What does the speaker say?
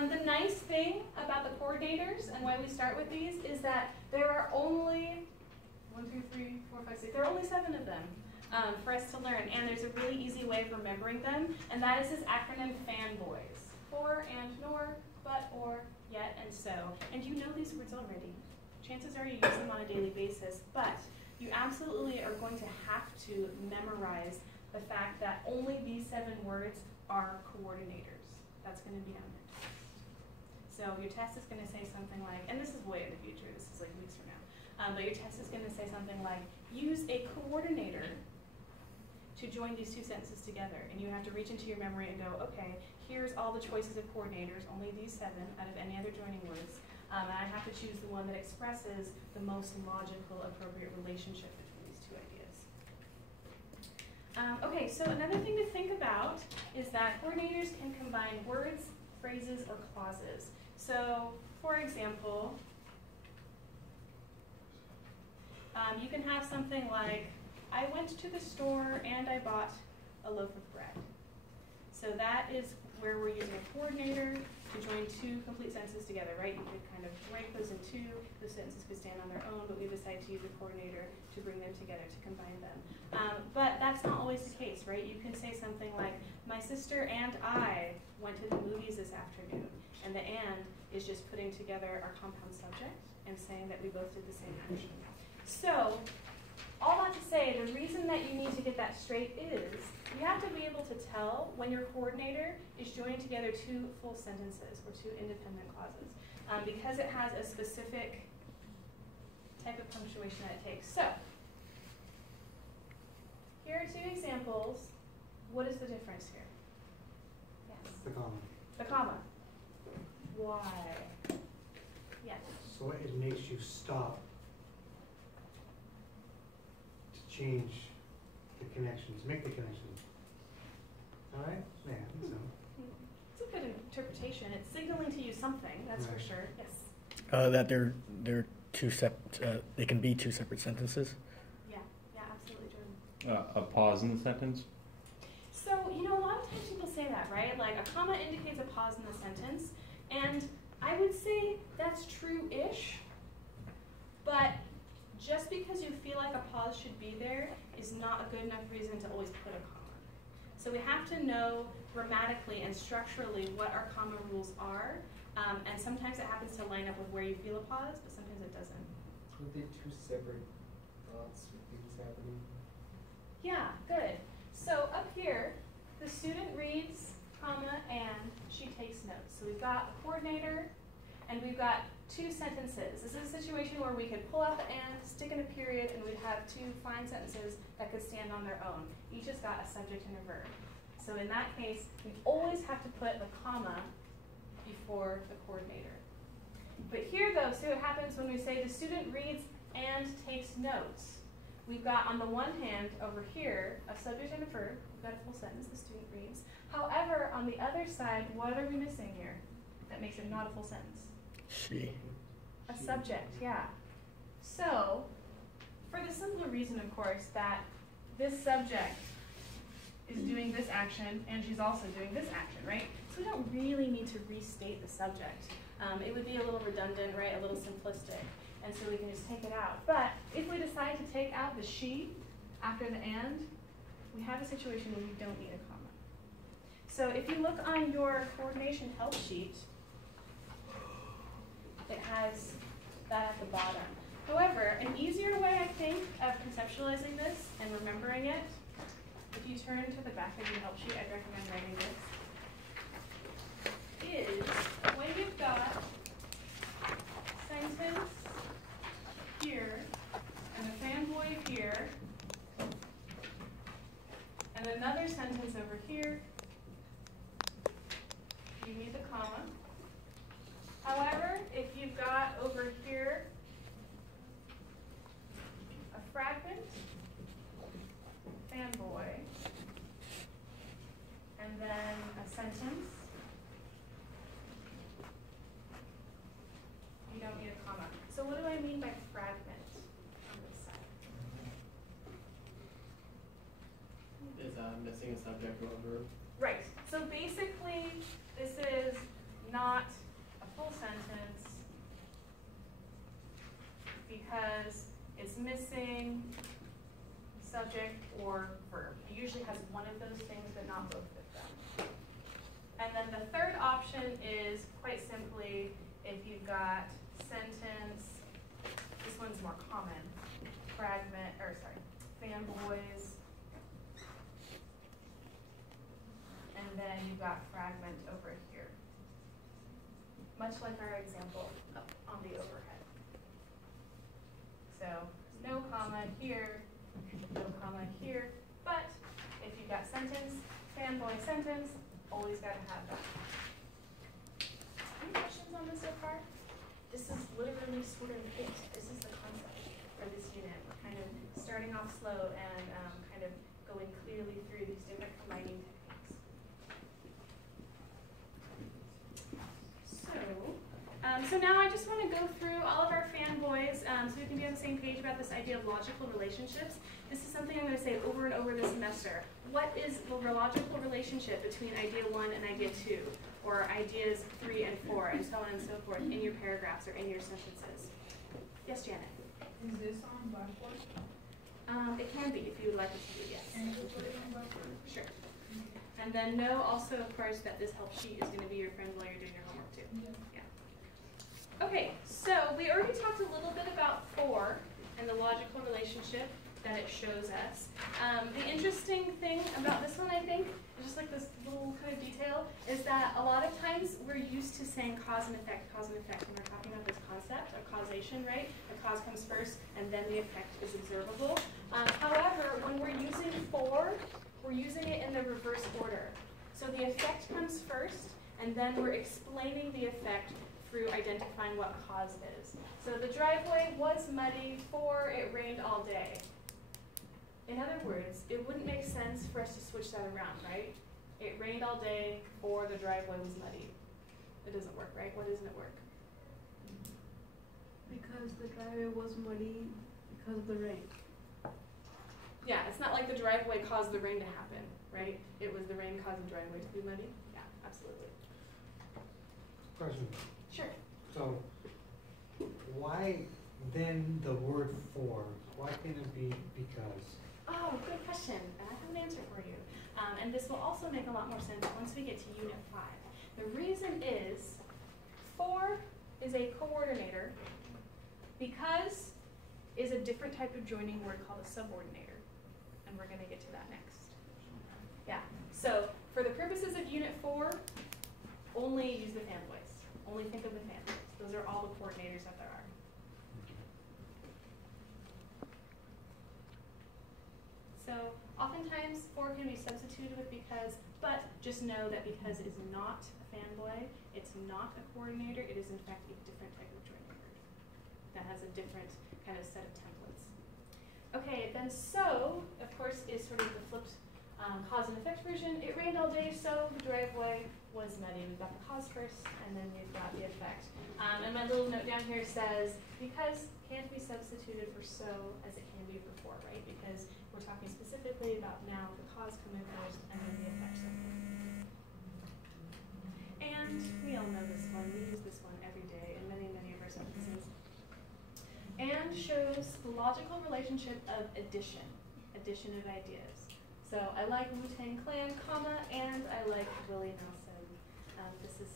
The nice thing about the coordinators and why we start with these is that there are only 1, 2, 3, 4, 5, 6. There are only 7 of them for us to learn, and there's a really easy way of remembering them, and that is this acronym FANBOYS: for, and, nor, but, or, yet, and so. And you know these words already. Chances are you use them on a daily basis, but you absolutely are going to have to memorize the fact that only these 7 words are coordinators. That's going to be on your test. So your test is going to say something like, and this is way in the future, this is like weeks from now, but your test is going to say something like, use a coordinator to join these 2 sentences together. And you have to reach into your memory and go, okay, here's all the choices of coordinators, only these 7 out of any other joining words. And I have to choose the one that expresses the most logical, appropriate relationship between these 2 ideas. Okay, so another thing to think about is that coordinators can combine words, phrases, or clauses. So, for example, you can have something like, I went to the store and I bought a loaf of bread. So that is where we're using a coordinator to join 2 complete sentences together, right? You could kind of break those in 2. The sentences could stand on their own, but we decide to use a coordinator to bring them together, to combine them. But that's not always the case, right? You can say something like, my sister and I went to the movies this afternoon. And the and is just putting together our compound subject and saying that we both did the same action. So, all that to say, the reason that you need to get that straight is you have to be able to tell when your coordinator is joining together 2 full sentences or 2 independent clauses because it has a specific type of punctuation that it takes. So, here are 2 examples. What is the difference here? Yes? The comma. The comma. Why? Yes? So it makes you stop to change the connections, make the connections. All right? Yeah, I think so. It's a good interpretation. It's signaling to you something, that's right. for sure. Yes? That they're 2 separate, they can be 2 separate sentences? Yeah, absolutely, Jordan. A pause in the sentence? So, you know, a lot of times people say that, right? Like, a comma indicates a pause in the sentence, and I would say that's true-ish, but just because you feel like a pause should be there is not a good enough reason to always put a comma. So we have to know grammatically and structurally what our comma rules are, and sometimes it happens to line up with where you feel a pause, but sometimes it doesn't. Are they 2 separate thoughts with things happening? Yeah, good. So up here, the student reads, comma, and she takes notes. So we've got a coordinator, and we've got 2 sentences. This is a situation where we could pull out the and, stick in a period, and we'd have 2 fine sentences that could stand on their own. Each has got a subject and a verb. So in that case, we always have to put the comma before the coordinator. But here, though, see what happens when we say the student reads and takes notes. We've got, on the one hand, over here, a subject and a verb. We've got a full sentence, the student reads. However, on the other side, what are we missing here that makes it not a full sentence? She. A subject, yeah. So, for the simple reason, of course, that this subject is doing this action, and she's also doing this action, right? So we don't really need to restate the subject. It would be a little redundant, right? A little simplistic. And so we can just take it out. But if we decide to take out the she after the and, we have a situation where we don't need a comma. So if you look on your coordination help sheet, it has that at the bottom. However, an easier way, I think, of conceptualizing this and remembering it, if you turn to the back of your help sheet, I'd recommend writing this, is when you've got sentence here, and a fanboy here, and another sentence over here, you need the comma. However, if you've got over here a fragment, fanboy, and then a sentence, you don't need a comma. So what do I mean by fragment on this side? Is missing a subject or a verb? Right. So basically, this is not a full sentence because it's missing subject or verb. It usually has one of those things, but not both of them. And then the third option is quite simply if you've got sentence, this one's more common, fanboys, and then you've got fragment over here. Much like our example up on the overhead. So no comma here, no comma here, but if you've got sentence, fanboy sentence, always got to have that. Any questions on this so far? This is literally sort of it. This is the concept for this unit. We're kind of starting off slow and kind of going clearly through these different combining techniques. So now I just want to go through all of our fanboys so we can be on the same page about this idea of logical relationships. This is something I'm going to say over and over this semester. What is the logical relationship between idea 1 and idea 2, or ideas 3 and 4, and so on and so forth in your paragraphs or in your sentences? Yes, Janet? Is this on Blackboard? It can be if you would like it to be, yes. Can you put it on Blackboard? Sure. And then know also, of course, that this help sheet is going to be your friend while you're doing your homework too. Yeah. Okay, so we already talked a little bit about 4 and the logical relationship that it shows us. The interesting thing about this one, I think, just like this little kind of detail, is that a lot of times we're used to saying cause and effect when we're talking about this concept of causation, right? The cause comes first, and then the effect is observable. However, when we're using 4, we're using it in the reverse order. So the effect comes first, and then we're explaining the effect through identifying what cause is. So the driveway was muddy, for it rained all day. In other words, it wouldn't make sense for us to switch that around, right? It rained all day, for the driveway was muddy. It doesn't work, right? Why doesn't it work? Because the driveway was muddy because of the rain. Yeah, it's not like the driveway caused the rain to happen, right? It was the rain caused the driveway to be muddy. Yeah, absolutely. Question. Sure. So, why then the word for? Why can't it be because? Oh, good question. And I have an answer for you. And this will also make a lot more sense once we get to Unit 5. The reason is, for is a coordinator, because is a different type of joining word called a subordinator. And we're going to get to that next. Yeah. So, for the purposes of Unit 4, only use the fanboys. Only think of the fanboys. Those are all the coordinators that there are. So oftentimes 4 can be substituted with because, but just know that because is not a fanboy, it's not a coordinator, it is in fact a different type of joining word that has a different kind of set of templates. Okay, then so, of course, is sort of the flipped cause and effect version. It rained all day, so the driveway was muddy. We've got the cause first, and then we've got the effect. And my little note down here says, because can't be substituted for so as it can be for for, right? Because we're talking specifically about now the cause coming first, and then the effect second. And we all know this one. We use this one every day in many, many of our sentences. And shows the logical relationship of addition of ideas. So I like Wu-Tang Clan, comma, and I like Willie Nelson. This is